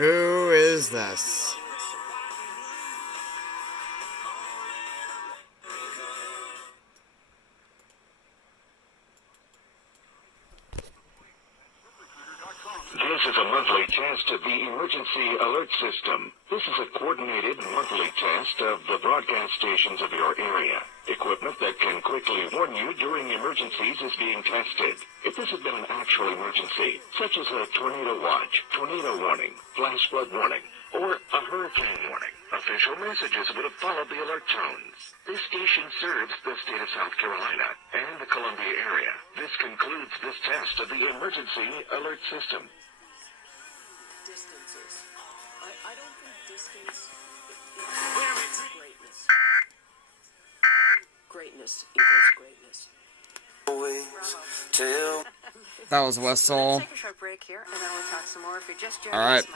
Who is this? This is a monthly test of the emergency alert system. This is a coordinated monthly test of the broadcast stations of your area. Equipment that can quickly warn you during emergencies is being tested. If this had been an actual emergency, such as a tornado watch, tornado warning, flash flood warning, or a hurricane warning, official messages would have followed the alert tones. This station serves the state of South Carolina and the Columbia area. This concludes this test of the emergency alert system. Distances. I don't think distance equals greatness. I think greatness equals greatness. That was West Soul. Take a short break here, and then we'll talk some more. If you're just joining All right. us,